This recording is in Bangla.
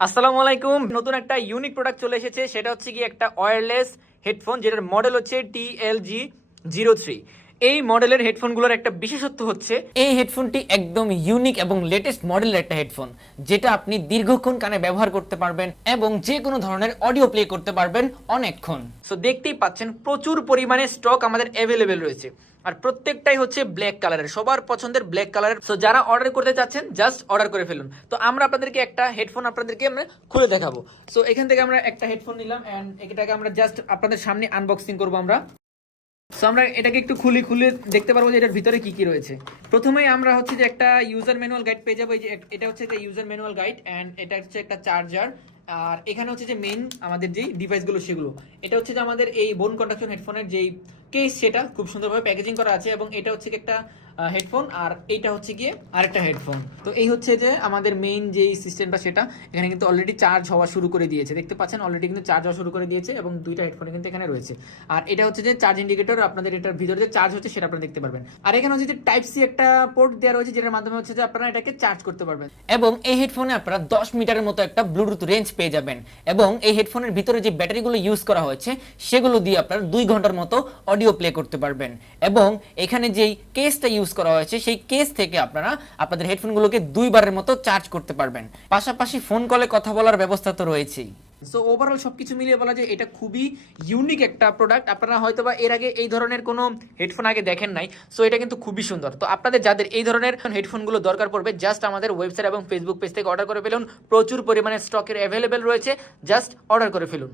আসসালামু আলাইকুম। নতুন একটা ইউনিক প্রোডাক্ট চলে এসেছে, সেটা হচ্ছে কি একটা ওয়্যারলেস হেডফোন, যেটার মডেল হচ্ছে TLG03। এই মডেলের হেডফোনগুলোর একটা বিশেষত্ব হচ্ছে এই হেডফোনটি একদম ইউনিক এবং লেটেস্ট মডেলের একটা হেডফোন, যেটা আপনি দীর্ঘক্ষণ কানে ব্যবহার করতে পারবেন এবং যে কোনো ধরনের অডিও প্লে করতে পারবেন অনেকক্ষণ। সো দেখতেই পাচ্ছেন প্রচুর পরিমাণে স্টক আমাদের অ্যাভেলেবেল রয়েছে, আর প্রত্যেকটাই হচ্ছে ব্ল্যাক কালারের, সবার পছন্দের ব্ল্যাক কালারের। সো যারা অর্ডার করতে চাচ্ছেন জাস্ট অর্ডার করে ফেলুন। তো আমরা আপনাদেরকে একটা হেডফোন আপনাদেরকে আমরা খুলে দেখাবো। সো এখান থেকে আমরা একটা হেডফোন নিলাম এন্ড এটাকে আমরা জাস্ট আপনাদের সামনে আনবক্সিং করবো আমরা। সো আমরা এটাকে একটু খুলে খুলে দেখতে পারবো যে এটার ভিতরে কি কি রয়েছে। প্রথমেই আমরা হচ্ছে যে একটা ইউজার ম্যানুয়াল গাইড পেয়ে যাবো। এই যে এটা হচ্ছে যে ইউজার ম্যানুয়াল গাইড এন্ড এটা হচ্ছে একটা চার্জার, আর এখানে হচ্ছে যে মেইন আমাদের যেই ডিভাইসগুলো সেগুলো। এটা হচ্ছে যে আমাদের এই বোন কন্ডাকশন হেডফোনের যেই কেস, সেটা খুব সুন্দরভাবে প্যাকেজিং করা আছে, এবং এটা হচ্ছে একটা হেডফোন, আর এইটা হচ্ছে গিয়ে আরেকটা হেডফোন। তো এই হচ্ছে যে আমাদের মেইন যেই সিস্টেমটা, সেটা এখানে কিন্তু অলরেডি চার্জ হওয়া শুরু করে দিয়েছে, দেখতে পাচ্ছেন অলরেডি কিন্তু চার্জ হওয়া শুরু করে দিয়েছে, এবং দুইটা হেডফোন কিন্তু এখানে রয়েছে। আর এটা হচ্ছে যে চার্জ ইন্ডিকেটর, আপনাদের এটার ভিতরে যে চার্জ হচ্ছে সেটা আপনারা দেখতে পারবেন। আর এখানে হচ্ছে যে টাইপ সি একটা পোর্ট দেওয়া রয়েছে, যেটার মাধ্যমে হচ্ছে যে আপনারা এটাকে চার্জ করতে পারবেন। এবং এই হেডফোনে আপনারা 10 মিটারের মতো একটা ব্লুটুথ রেঞ্জ পেয়ে যাবেন, এবং এই হেডফোনের ভিতরে যে ব্যাটারিগুলো ইউজ করা হয়েছে সেগুলো দিয়ে আপনারা 2 ঘন্টার মতো অডিও প্লে করতে পারবেন। এবং এখানে যেই কেসটা ইউজ করা হয়েছে সেই কেস থেকে আপনারা আপনাদের হেডফোনগুলোকে 2 বারের মতো চার্জ করতে পারবেন। পাশাপাশি ফোন কলে কথা বলার ব্যবস্থা তো রয়েছেই। সো ওভারঅল সবকিছু মিলিয়ে বলা যায় এটা খুবই ইউনিক একটা প্রোডাক্ট। আপনারা হয়তোবা এর আগে এই ধরনের কোনো হেডফোন আগে দেখেন নাই, সো এটা কিন্তু খুবই সুন্দর। তো আপনাদের যাদের এই ধরনের হেডফোনগুলো দরকার পড়বে, জাস্ট আমাদের ওয়েবসাইট এবং ফেসবুক পেজ থেকে অর্ডার করে ফেলুন। প্রচুর পরিমাণে স্টকের অ্যাভেলেবেল রয়েছে, জাস্ট অর্ডার করে ফেলুন।